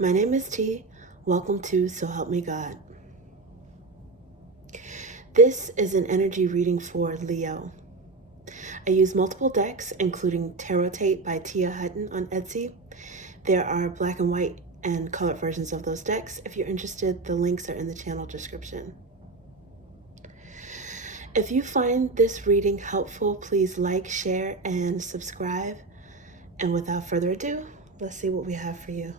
My name is T. Welcome to So Help Me God. This is an energy reading for Leo. I use multiple decks, including Tarot Tape by Tia Hutton on Etsy. There are black and white and colored versions of those decks. If you're interested, the links are in the channel description. If you find this reading helpful, please like, share, and subscribe. And without further ado, let's see what we have for you.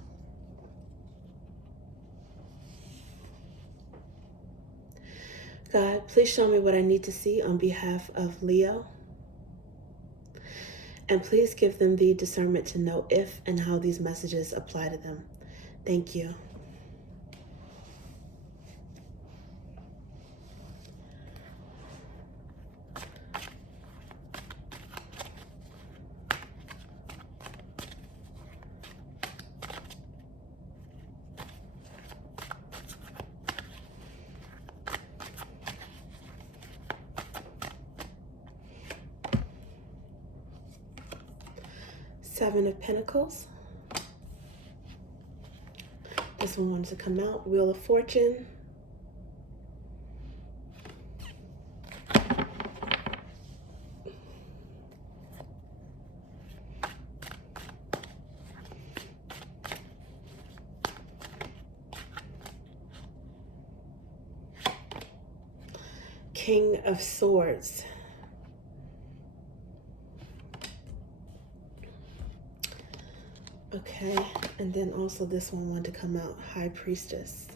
God, please show me what I need to see on behalf of Leo. And please give them the discernment to know if and how these messages apply to them. Thank you. Seven of Pentacles. This one wants to come out. Wheel of Fortune. King of Swords. Okay, and then also this one wanted to come out, High Priestess.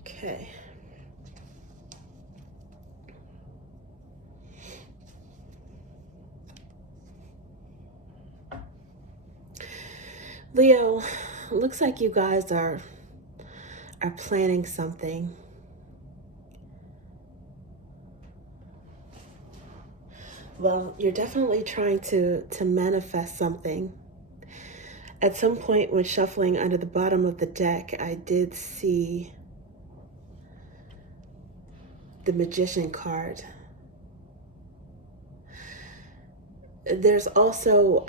Okay. Leo, looks like you guys are planning something. Well, you're definitely trying to manifest something. At some point when shuffling under the bottom of the deck, I did see the Magician card. There's also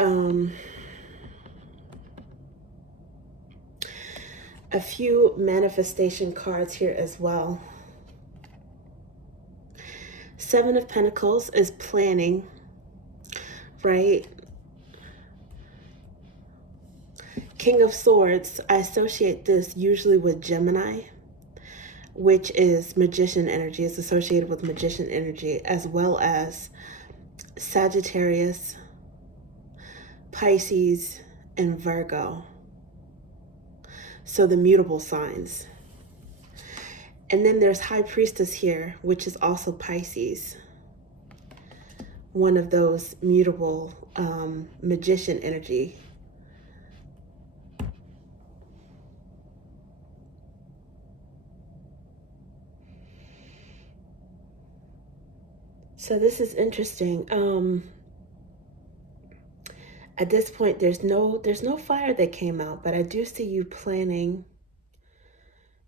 a few manifestation cards here as well. Seven of Pentacles is planning, right? King of Swords, I associate this usually with Gemini, which is Magician energy. It's associated with Magician energy, as well as Sagittarius, Pisces, and Virgo. So the mutable signs. And then there's High Priestess here, which is also Pisces. One of those mutable magician energy. So this is interesting. At this point, there's no fire that came out, but I do see you planning.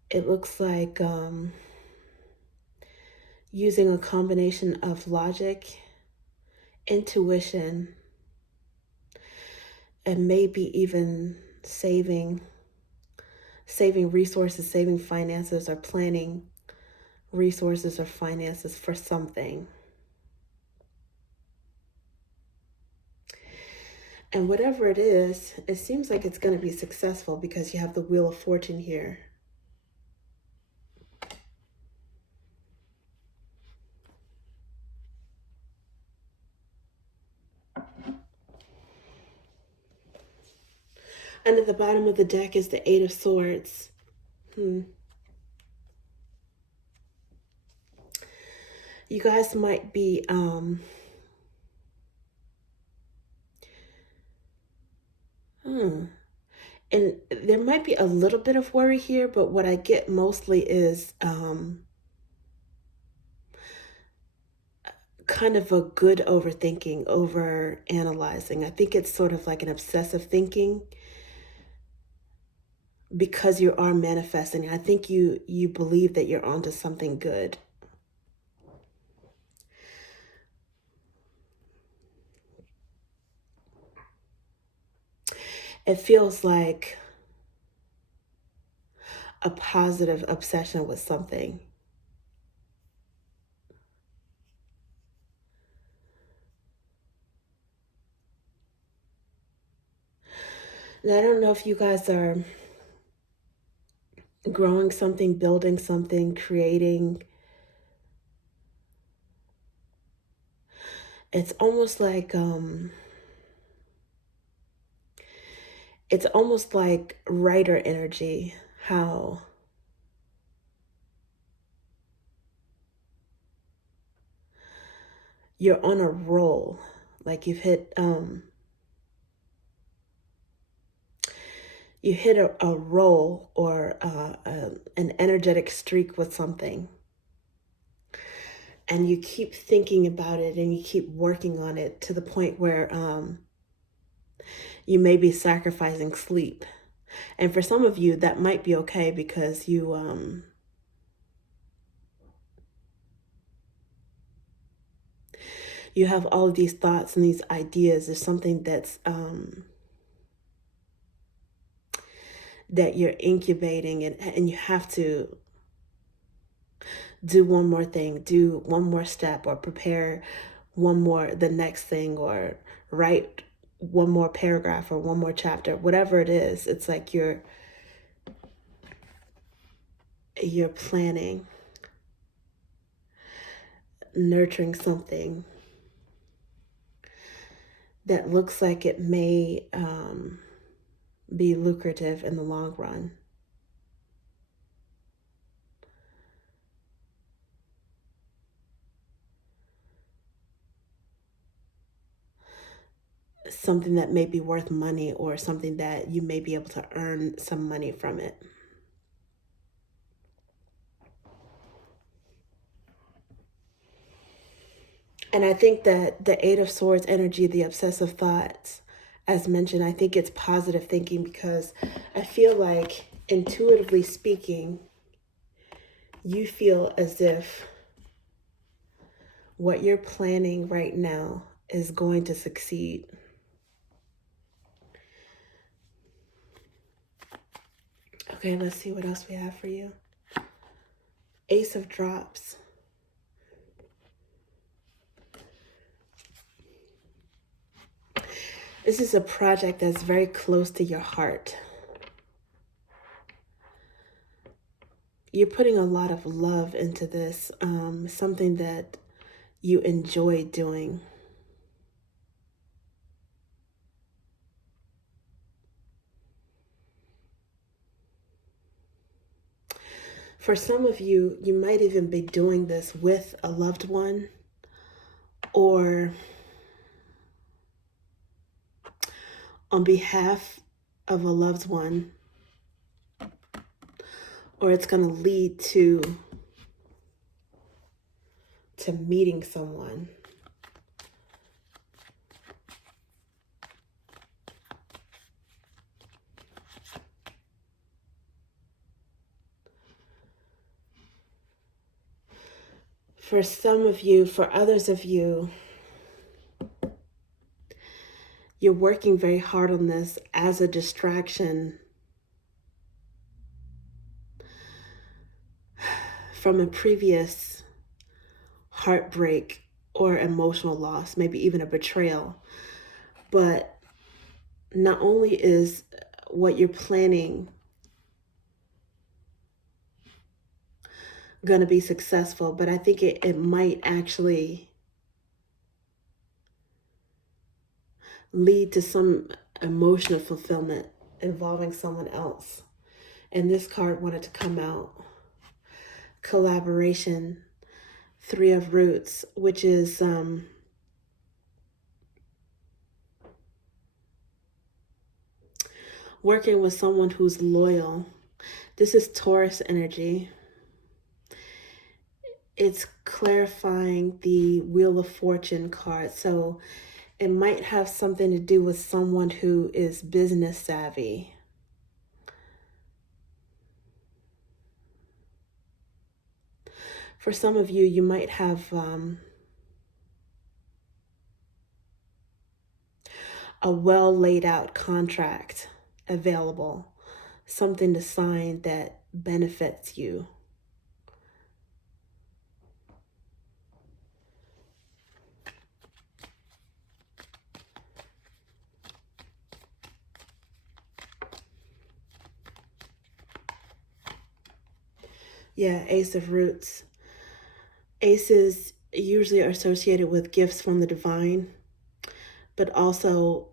It looks like using a combination of logic, intuition, and maybe even saving resources, saving finances, or planning resources or finances for something. And whatever it is, it seems like it's going to be successful because you have the Wheel of Fortune here. And at the bottom of the deck is the Eight of Swords. You guys might be and there might be a little bit of worry here, but what I get mostly is kind of a good overthinking, over analyzing. I think it's sort of like an obsessive thinking because you are manifesting. I think you believe that you're onto something good. It feels like a positive obsession with something. And I don't know if you guys are growing something, building something, creating. It's almost like writer energy, how you're on a roll, like you hit a roll or an energetic streak with something, and you keep thinking about it and you keep working on it to the point where you may be sacrificing sleep. And for some of you, that might be okay because you have all of these thoughts and these ideas. There's something that you're incubating, and you have to do one more thing, do one more step, or prepare the next thing, or write one more paragraph or one more chapter, whatever it is. It's like you're planning, nurturing something that looks like it may be lucrative in the long run. Something that may be worth money, or something that you may be able to earn some money from it. And I think that the Eight of Swords energy, the obsessive thoughts, as mentioned, I think it's positive thinking, because I feel like, intuitively speaking, you feel as if what you're planning right now is going to succeed. Okay, let's see what else we have for you. Ace of Drops. This is a project that's very close to your heart. You're putting a lot of love into this, something that you enjoy doing. For some of you, you might even be doing this with a loved one, or on behalf of a loved one, or it's going to lead to meeting someone. For some of you, for others of you, you're working very hard on this as a distraction from a previous heartbreak or emotional loss, maybe even a betrayal. But not only is what you're planning going to be successful, but I think it might actually lead to some emotional fulfillment involving someone else. And this card wanted to come out. Collaboration, Three of Roots, which is working with someone who's loyal. This is Taurus energy. It's clarifying the Wheel of Fortune card. So it might have something to do with someone who is business savvy. For some of you, you might have a well laid out contract available. something to sign that benefits you. Yeah, Ace of Roots. Aces usually are associated with gifts from the divine, but also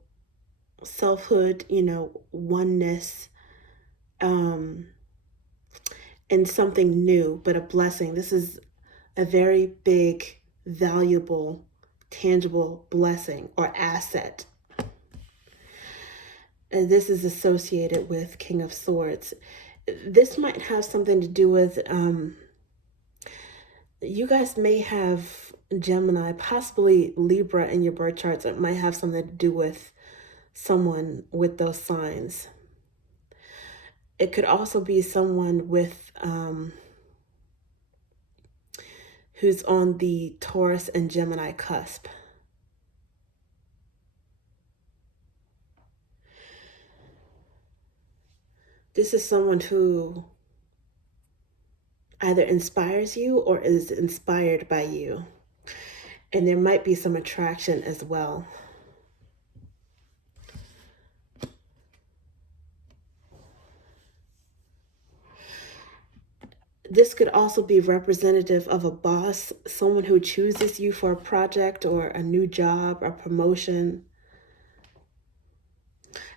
selfhood, oneness, um, and something new, but a blessing. This is a very big, valuable, tangible blessing or asset. And this is associated with King of Swords. This might have something to do with, you guys may have Gemini, possibly Libra in your birth charts. It might have something to do with someone with those signs. It could also be someone with who's on the Taurus and Gemini cusp. This is someone who either inspires you or is inspired by you. And there might be some attraction as well. This could also be representative of a boss, someone who chooses you for a project or a new job or promotion.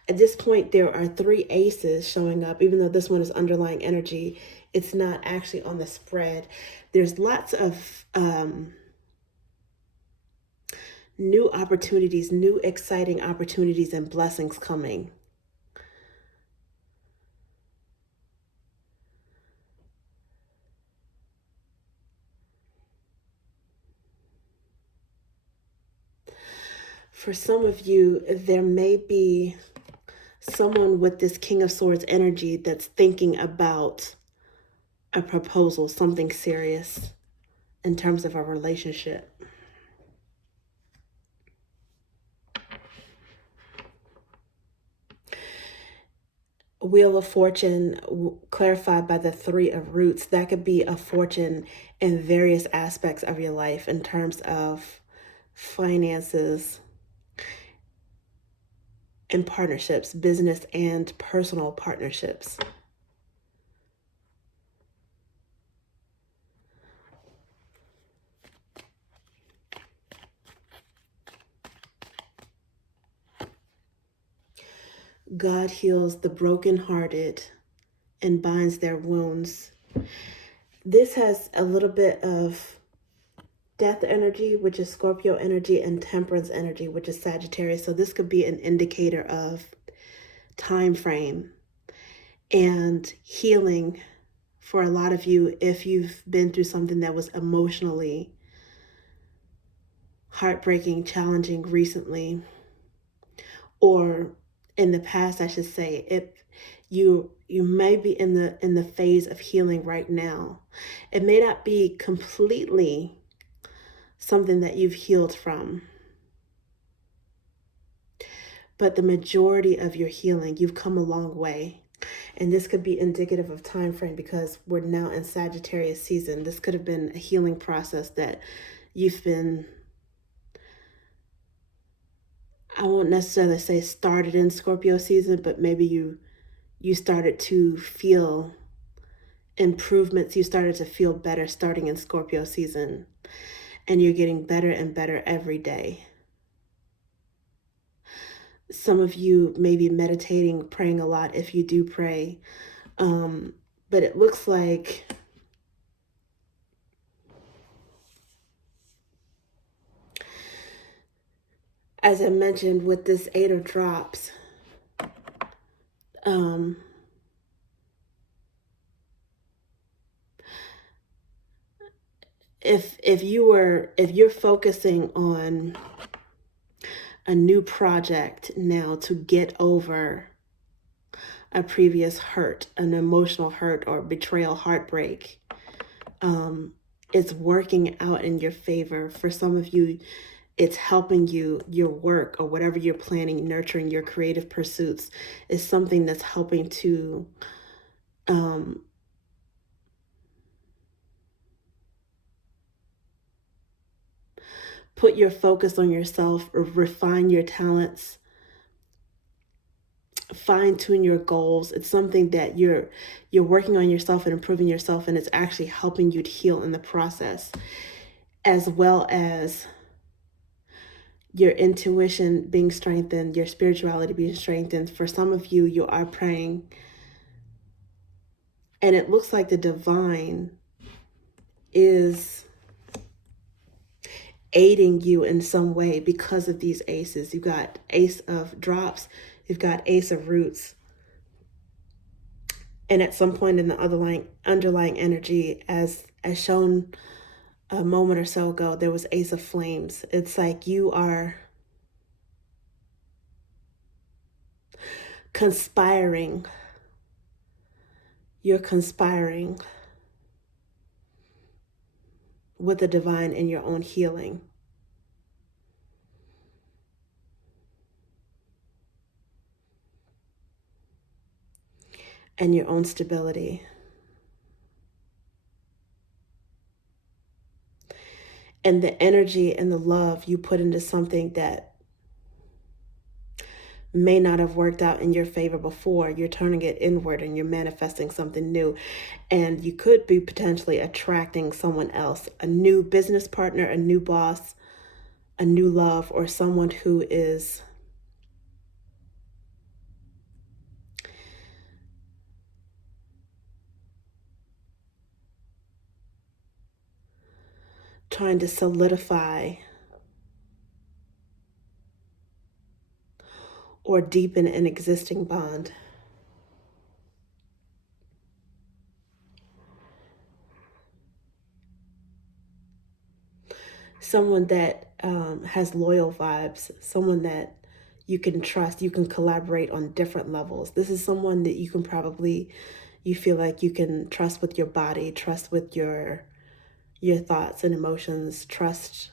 At this point, there are 3 aces showing up, even though this one is underlying energy. It's not actually on the spread. There's lots of new opportunities, new exciting opportunities and blessings coming. For some of you, there may be someone with this King of Swords energy that's thinking about a proposal, something serious in terms of a relationship. Wheel of Fortune clarified by the 3 of Roots. That could be a fortune in various aspects of your life in terms of finances and partnerships, business and personal partnerships. God heals the brokenhearted and binds their wounds. This has a little bit of Death energy, which is Scorpio energy, and Temperance energy, which is Sagittarius. So this could be an indicator of time frame and healing for a lot of you if you've been through something that was emotionally heartbreaking, challenging recently, or in the past, I should say. If you may be in the phase of healing right now. It may not be completely something that you've healed from, but the majority of your healing, you've come a long way. And this could be indicative of time frame because we're now in Sagittarius season. This could have been a healing process that you've been, I won't necessarily say started in Scorpio season, but maybe you started to feel improvements. You started to feel better starting in Scorpio season, and you're getting better and better every day. Some of you may be meditating, praying a lot if you do pray. But it looks like as I mentioned with this 8 of Drops, if you're focusing on a new project now to get over a previous hurt, an emotional hurt or betrayal, heartbreak, it's working out in your favor. For some of you, it's helping you, your work or whatever you're planning, nurturing your creative pursuits is something that's helping to um, put your focus on yourself, or refine your talents, fine tune your goals. It's something that you're working on yourself and improving yourself, and it's actually helping you to heal in the process, as well as your intuition being strengthened, your spirituality being strengthened. For some of you, you are praying, and it looks like the divine is aiding you in some way because of these aces. You've got Ace of Drops, you've got Ace of Roots, and at some point in the underlying energy, as shown a moment or so ago, there was Ace of Flames. It's like you are conspiring. You're conspiring with the divine in your own healing. And your own stability. And the energy and the love you put into something that may not have worked out in your favor before, you're turning it inward and you're manifesting something new. And you could be potentially attracting someone else, a new business partner, a new boss, a new love, or someone who is trying to solidify or deepen an existing bond. Someone that has loyal vibes, someone that you can trust, you can collaborate on different levels. This is someone that you feel like you can trust with your body, trust with your thoughts and emotions, trust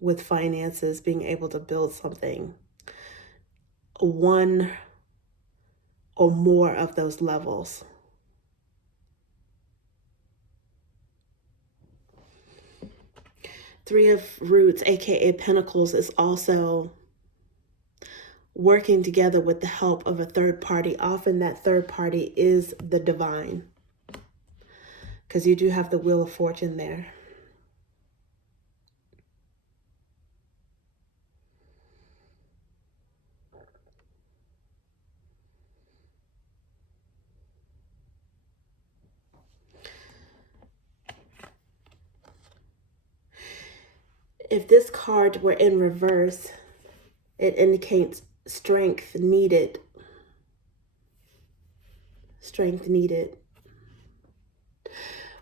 with finances, being able to build something. One or more of those levels. Three of Roots, aka Pentacles, is also working together with the help of a third party. Often that third party is the divine, because you do have the Wheel of Fortune there. If this card were in reverse, it indicates strength needed. Strength needed.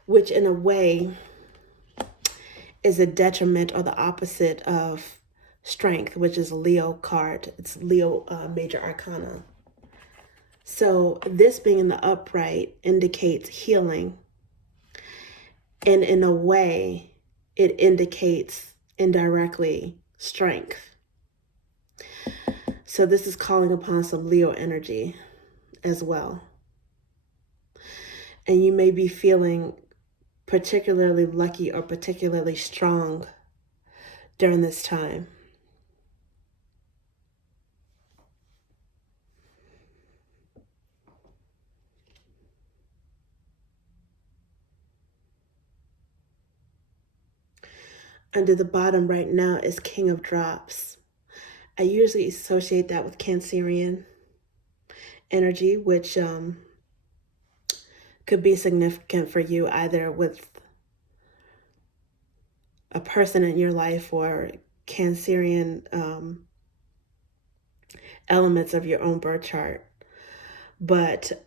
Which in a way is a detriment or the opposite of strength, which is a Leo card. It's Leo Major Arcana. So this being in the upright indicates healing. And in a way, it indicates indirectly strength. So this is calling upon some Leo energy as well. And you may be feeling particularly lucky or particularly strong during this time. Under the bottom right now is King of Drops. I usually associate that with Cancerian energy, which could be significant for you either with a person in your life or Cancerian elements of your own birth chart. But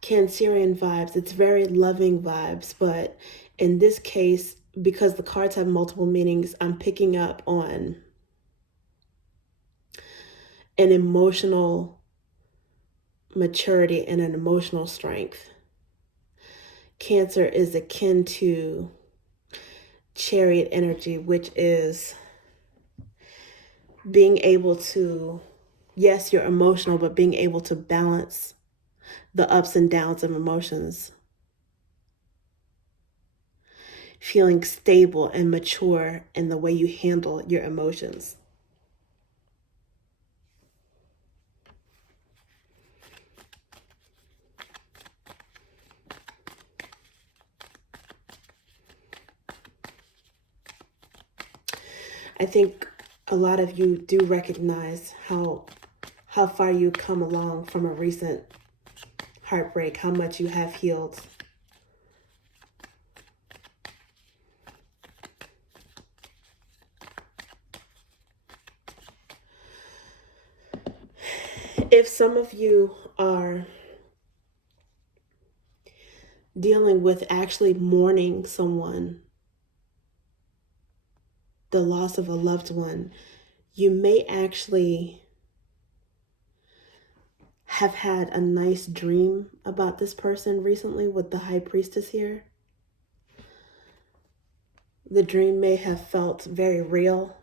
Cancerian vibes, it's very loving vibes, but in this case, because the cards have multiple meanings, I'm picking up on an emotional maturity and an emotional strength. Cancer is akin to Chariot energy, which is being able to, yes, you're emotional, but being able to balance the ups and downs of emotions. Feeling stable and mature in the way you handle your emotions. I think a lot of you do recognize how far you come along from a recent heartbreak, how much you have healed. If some of you are dealing with actually mourning someone, the loss of a loved one, you may actually have had a nice dream about this person recently with the High Priestess here. The dream may have felt very real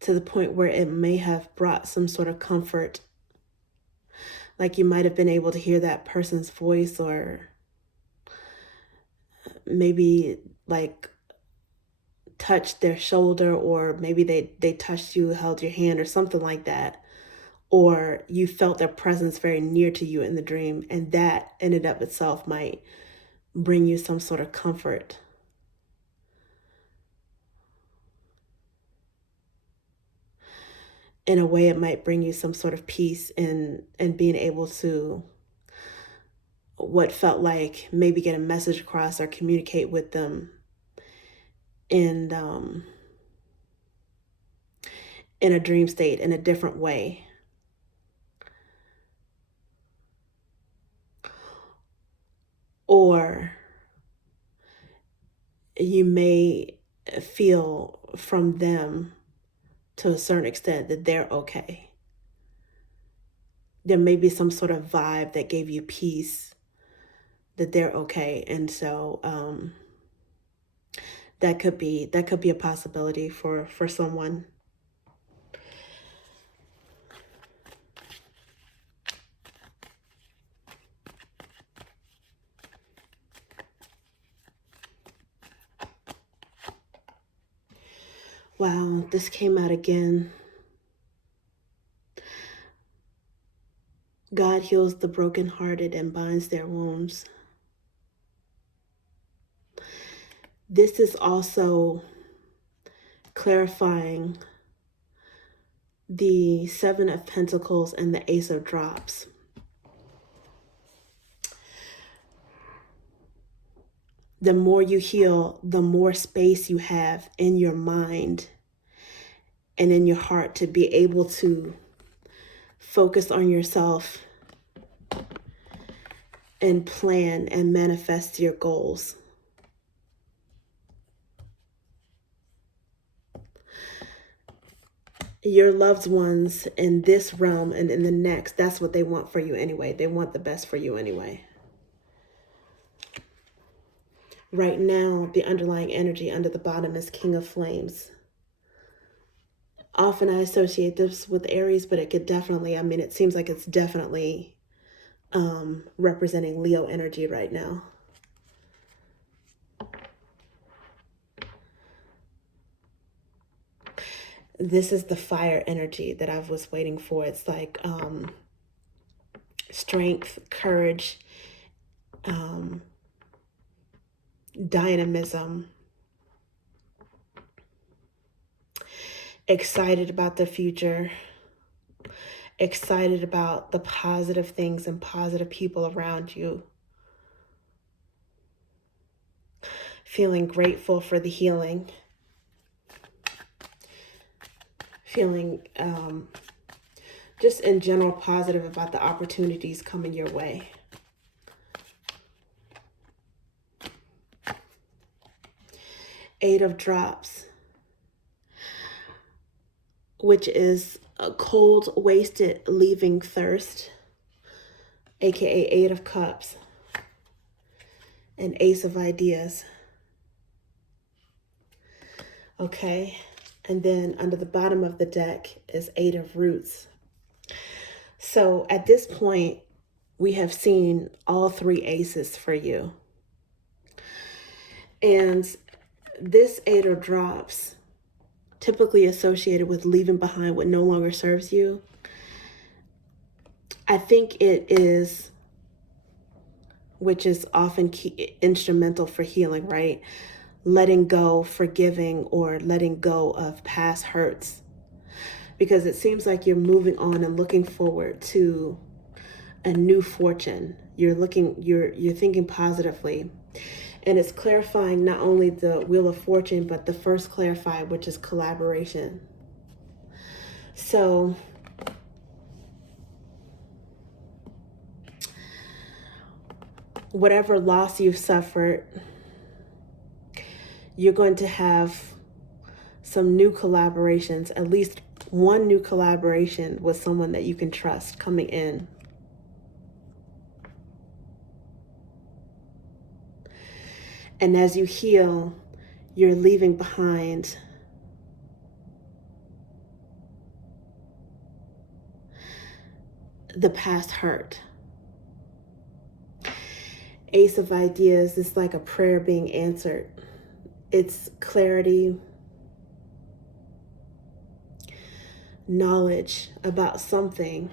to the point where it may have brought some sort of comfort. Like you might have been able to hear that person's voice, or maybe like touched their shoulder, or maybe they touched you, held your hand or something like that. Or you felt their presence very near to you in the dream, and that in and of itself might bring you some sort of comfort. In a way, it might bring you some sort of peace in being able to, what felt like, maybe get a message across or communicate with them in a dream state in a different way. Or you may feel from them to a certain extent that they're okay. There may be some sort of vibe that gave you peace, that they're okay. And so that could be a possibility for someone. Wow, this came out again. God heals the brokenhearted and binds their wounds. This is also clarifying the Seven of Pentacles and the Ace of Drops. The more you heal, the more space you have in your mind and in your heart to be able to focus on yourself and plan and manifest your goals. Your loved ones in this realm and in the next, that's what they want for you anyway. They want the best for you anyway. Right now, the underlying energy under the bottom is King of Flames. Often I associate this with Aries, but it could definitely, it seems like it's definitely representing Leo energy right now. This is the fire energy that I was waiting for. It's like strength, courage, dynamism, excited about the future, excited about the positive things and positive people around you, feeling grateful for the healing, feeling just in general positive about the opportunities coming your way. Eight of Drops, which is a cold, wasted, leaving thirst, aka Eight of Cups. and Ace of Ideas. Okay, and then under the bottom of the deck is Eight of Roots. So at this point, we have seen all three aces for you. And this Eight of Drops, typically associated with leaving behind what no longer serves you, I think it is, which is often instrumental for healing, right? Letting go, forgiving, or letting go of past hurts. Because it seems like you're moving on and looking forward to a new fortune. You're thinking positively. And it's clarifying not only the Wheel of Fortune, but the first clarify, which is collaboration. So whatever loss you've suffered, you're going to have some new collaborations, at least one new collaboration with someone that you can trust coming in. And as you heal, you're leaving behind the past hurt. Ace of Ideas is like a prayer being answered. It's clarity, knowledge about something.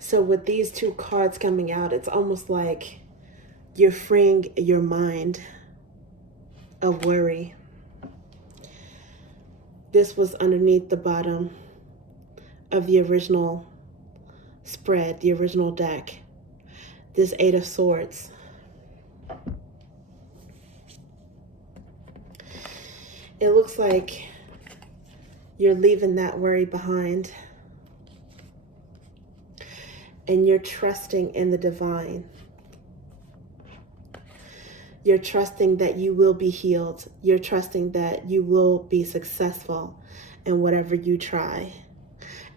So with these two cards coming out, it's almost like you're freeing your mind of worry. This was underneath the bottom of the original spread, the original deck. This Eight of Swords. It looks like you're leaving that worry behind. And you're trusting in the divine. You're trusting that you will be healed. You're trusting that you will be successful in whatever you try.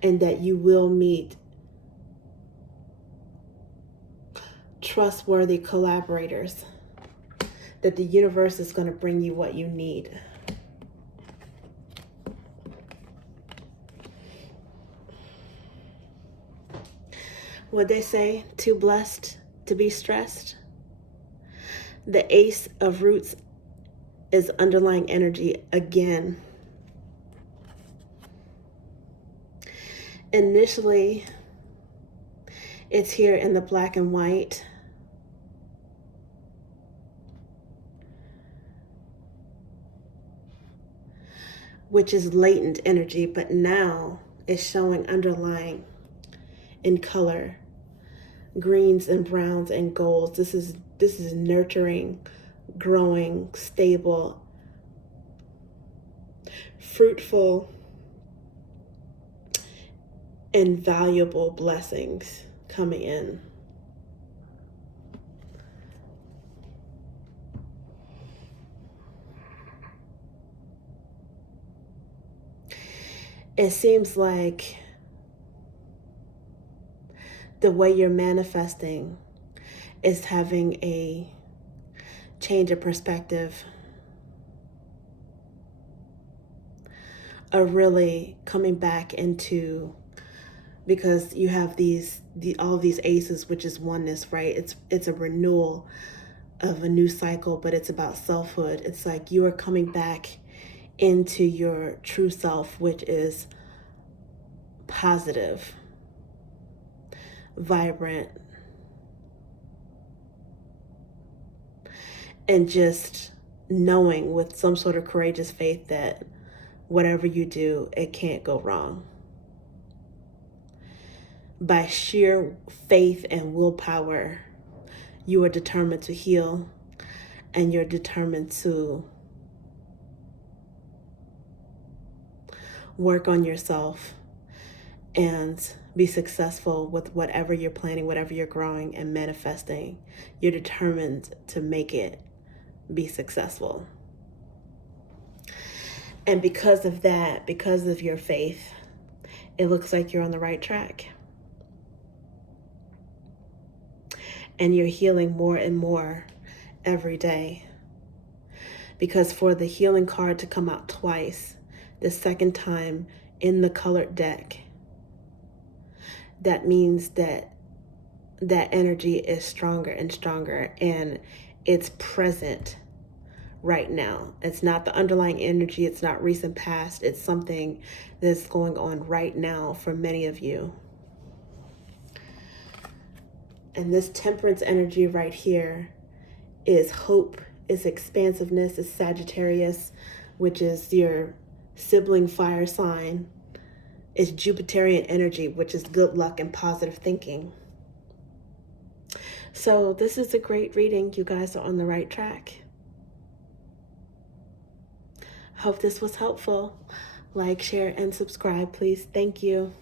And that you will meet trustworthy collaborators. That the universe is going to bring you what you need. What they say, too blessed to be stressed. The Ace of Roots is underlying energy again. Initially, it's here in the black and white. Which is latent energy, but now it's showing underlying in color, greens and browns and golds. This is nurturing, growing, stable, fruitful, and valuable blessings coming in. It seems like the way you're manifesting is having a change of perspective, a really coming back into, because you have all these aces, which is oneness, right? It's a renewal of a new cycle, but it's about selfhood. It's like you are coming back into your true self, which is positive, vibrant, and just knowing with some sort of courageous faith that whatever you do, it can't go wrong. By sheer faith and willpower, you are determined to heal, and you're determined to work on yourself and be successful with whatever you're planning, whatever you're growing and manifesting. You're determined to make it be successful. And because of that, because of your faith, it looks like you're on the right track. and you're healing more and more every day. Because for the healing card to come out twice, the second time in the colored deck, that means that that energy is stronger and stronger, and it's present right now. It's not the underlying energy, it's not recent past, it's something that's going on right now for many of you. And this temperance energy right here is hope, is expansiveness, is Sagittarius, which is your sibling fire sign. It's Jupiterian energy, which is good luck and positive thinking. So this is a great reading. You guys are on the right track. Hope this was helpful. Like, share, and subscribe, please. Thank you.